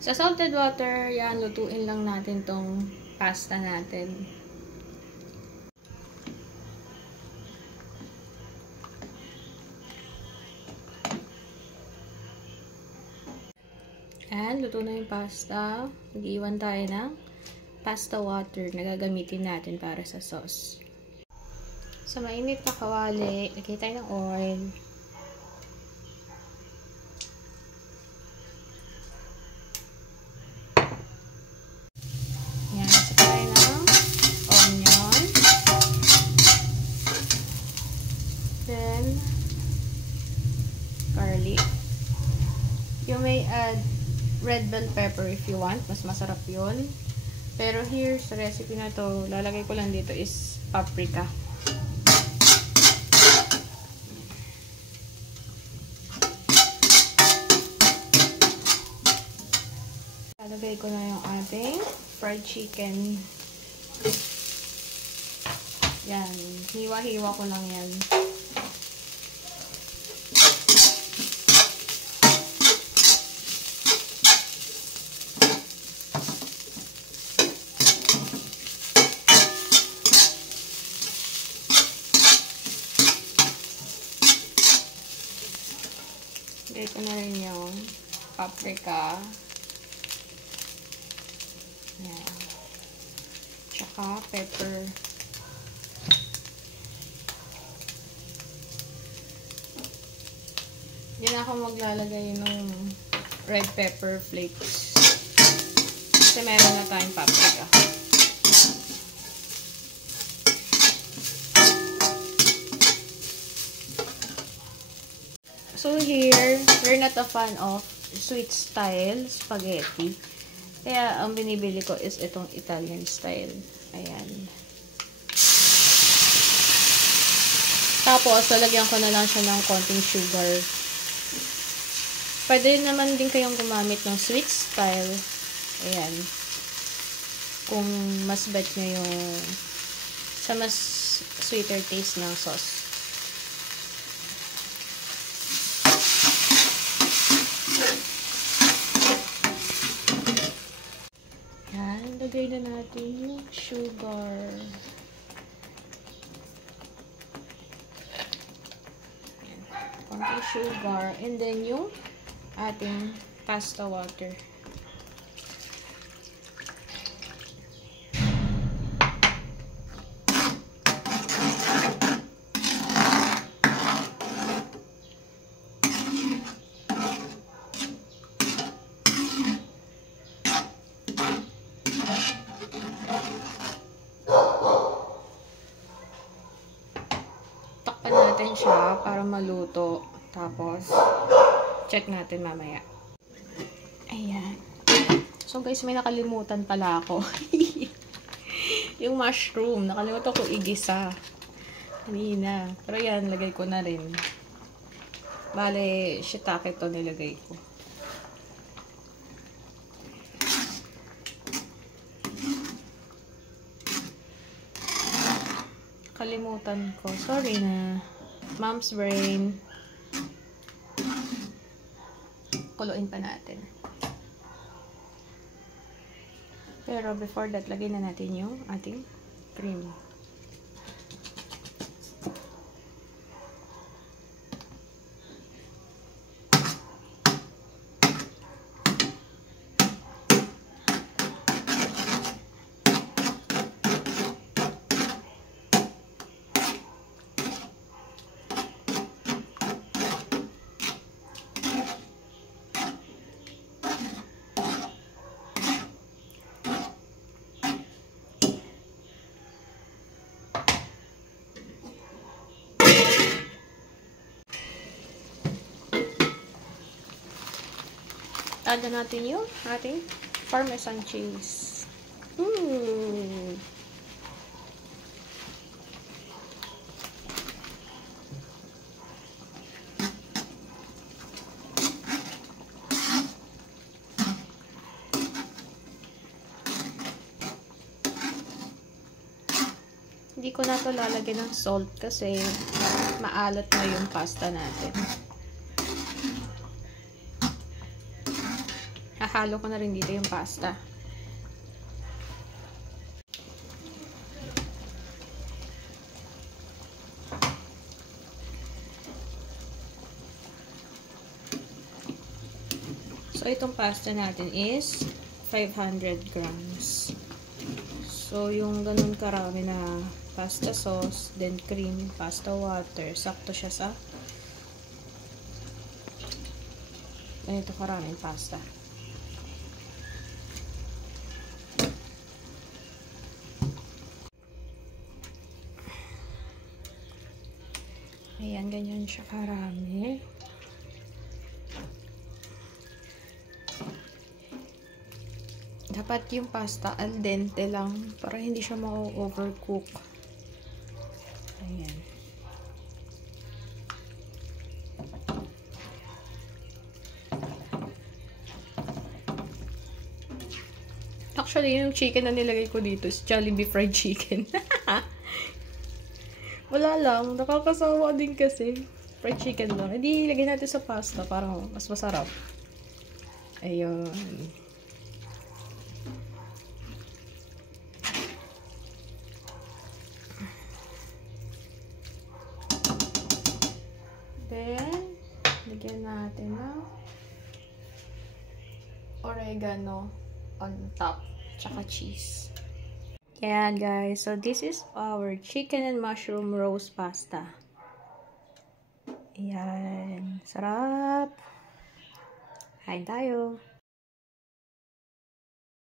Sa salted water, yan, lutuin lang natin tong pasta natin. And, luto na yung pasta. Mag-iwan tayo ng pasta water na gagamitin natin para sa sauce. Sa mainit na kawali, lagay tayo ng oil. Yan, sa tayo ng onion. Then, garlic. You may add red bell pepper if you want. Mas masarap yun. Pero here, sa recipe na to, lalagay ko lang dito is paprika. Lalagay ko na yung ating fried chicken. Yan. Hiwa-hiwa ko lang yan. Lagay ko na rin yung paprika. Yan. Tsaka pepper. Diyan ako maglalagay ng red pepper flakes. Kasi meron na tayong paprika. So here, we're not a fan of sweet style spaghetti. Kaya, ang binibili ko is itong Italian style. Ayan. Tapos, lalagyan ko na lang siya ng konting sugar. Pwede naman din kayong gumamit ng sweet style. Ayan. Kung mas bet nyo yung sa mas sweeter taste ng sauce. Lagay na natin yung sugar. Konting sugar. And then yung ating pasta water. Natin siya para maluto. Tapos, check natin mamaya. Ayan. So, guys, may nakalimutan pala ako. Yung mushroom. Nakalimutan ko igisa. Kanina. Pero yan, lagay ko na rin. Bale, shiitake to nilagay ko. Kalimutan ko. Sorry na. Mom's brain. Kuluin pa natin. Pero before that, lagay na natin yung ating cream. Add na natin yung ating parmesan cheese. Hindi ko na ito lalagyan ng salt kasi maalat na yung pasta natin. ihahalo ko na rin dito yung pasta. So, itong pasta natin is 500 grams. So, yung ganun karami na pasta sauce, then cream, pasta water, sakto siya sa ganito karaming pasta. Ayan, ganyan siya karami. Dapat yung pasta al dente lang para hindi siya ma-overcook. Ayan. Actually, yung chicken na nilagay ko dito is Jollibee fried chicken. Wala lang. Nakakasawa din kasi. Fried chicken lang. Hindi, ilagay natin sa pasta para mas masarap. Ayun. Then, lagyan natin ng oregano on top, tsaka cheese. Yan guys, so this is our chicken and mushroom roast pasta. Yan, sarap. Kain tayo.